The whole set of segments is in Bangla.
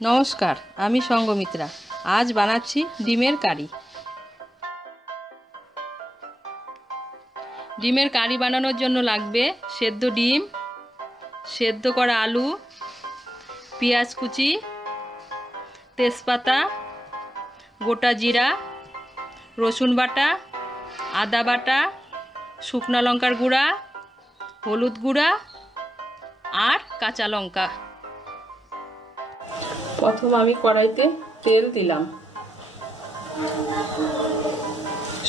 নমস্কার, আমি সঙ্গমিত্রা। আজ বানাচ্ছি ডিমের কারি। ডিমের কারি বানানোর জন্য লাগবে সেদ্ধ ডিম, সেদ্ধ করা আলু, পেঁয়াজ কুচি, তেজপাতা, গোটা জিরা, রসুন বাটা, আদা বাটা, শুকনো লঙ্কার গুঁড়া, হলুদ গুঁড়া আর কাঁচা লঙ্কা। প্রথম আমি কড়াইতে তেল দিলাম।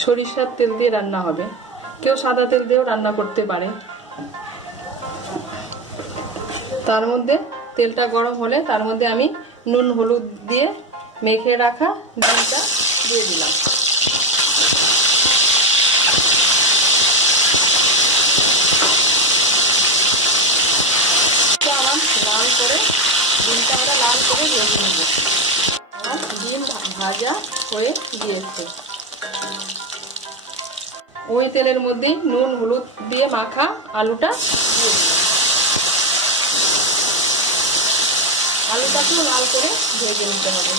সরিষার তেল দিয়ে রান্না হবে, কেউ সাদা তেল দিয়েও রান্না করতে পারে। তার মধ্যে তেলটা গরম হলে তার মধ্যে আমি নুন হলুদ দিয়ে মেখে রাখা ডিমটা দিয়ে দিলাম। লাল করে ডিমটা আমরা লাল করে ভেজে নেব। আমার ডিম ভাজা হয়ে গিয়েছে। ওই তেলের মধ্যেই নুন হলুদ দিয়ে মাখা আলুটা দিয়ে দিলাম। আলুটাকেও লাল করে ভেজে নিতে হবে।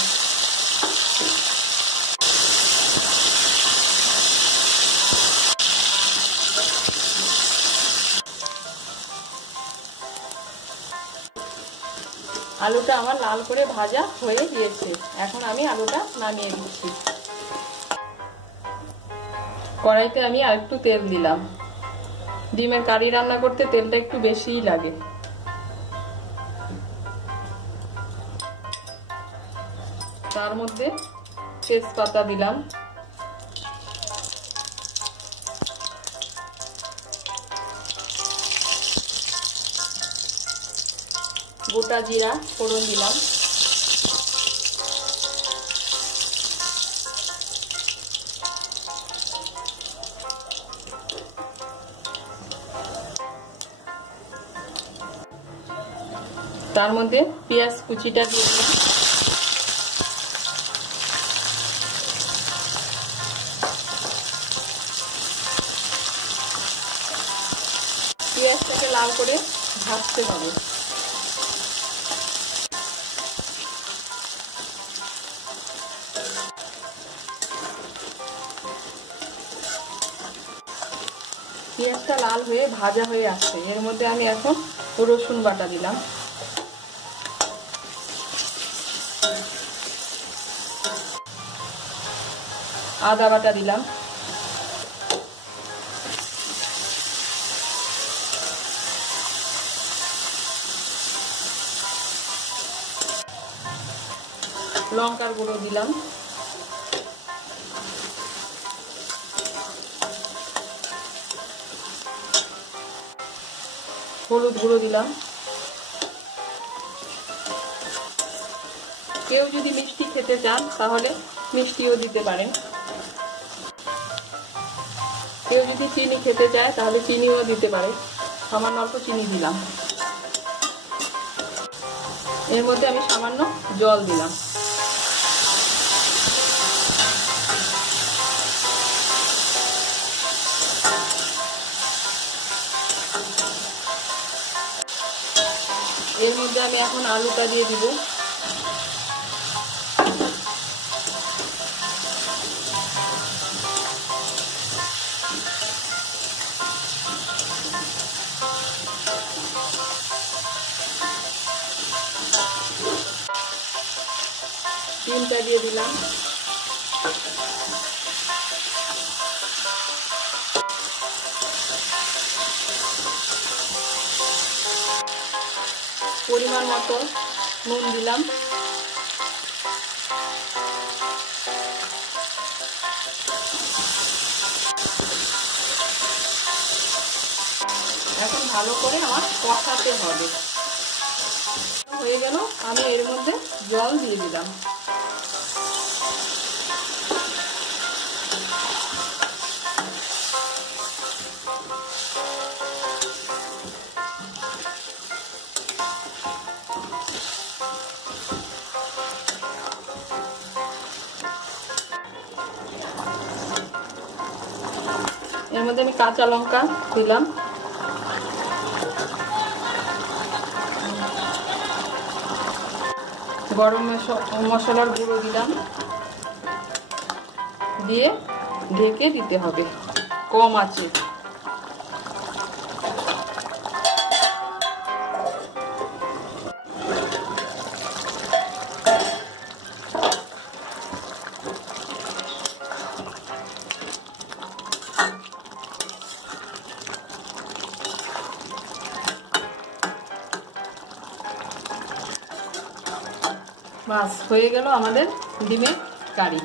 আলুটা আমার লাল করে ভাজা হয়ে গিয়েছে। এখন আমি আলুটা নামিয়ে দিচ্ছি। কড়াইতে আমি আরেকটু তেল দিলাম। ডিমের কারি রান্না করতে তেলটা একটু বেশিই লাগে। তার মধ্যে তেজপাতা দিলাম, গোটা জিরা ফোড়ন দিলাম, তার মধ্যে পেঁয়াজ কুচিটা দিয়ে দিলাম, পেঁয়াজটাকে লাল করে ভাজতে হবে। পেঁয়াজটা লাল হয়ে ভাজা হয়ে আসছে। এর মধ্যে আমি এখন রসুন বাটা দিলাম, আদা বাটা দিলাম, লঙ্কার গুঁড়ো দিলাম, হলুদ গুঁড়ো দিলাম। কেউ যদি মিষ্টি খেতে চান তাহলে মিষ্টিও দিতে পারেন। কেউ যদি চিনি খেতে চায় তাহলে চিনিও দিতে পারে। সামান্য অল্প চিনি দিলাম। এর মধ্যে আমি সামান্য জল দিলাম। এর মধ্যে আমি এখন আলুটা দিয়ে দিব। ডিমটা দিয়ে দিলাম। পরিমাণ মতো নুন দিলাম। এখন ভালো করে আমার কষাতে হবে। হয়ে গেল, আমি এর মধ্যে জল দিয়ে দিলাম। এর মধ্যে আমি কাঁচা লঙ্কা দিলাম, গরম মশলার গুঁড়ো দিলাম, দিয়ে ঢেকে দিতে হবে কম আঁচে। বাস হয়ে গেল আমাদের ডিমের কারি।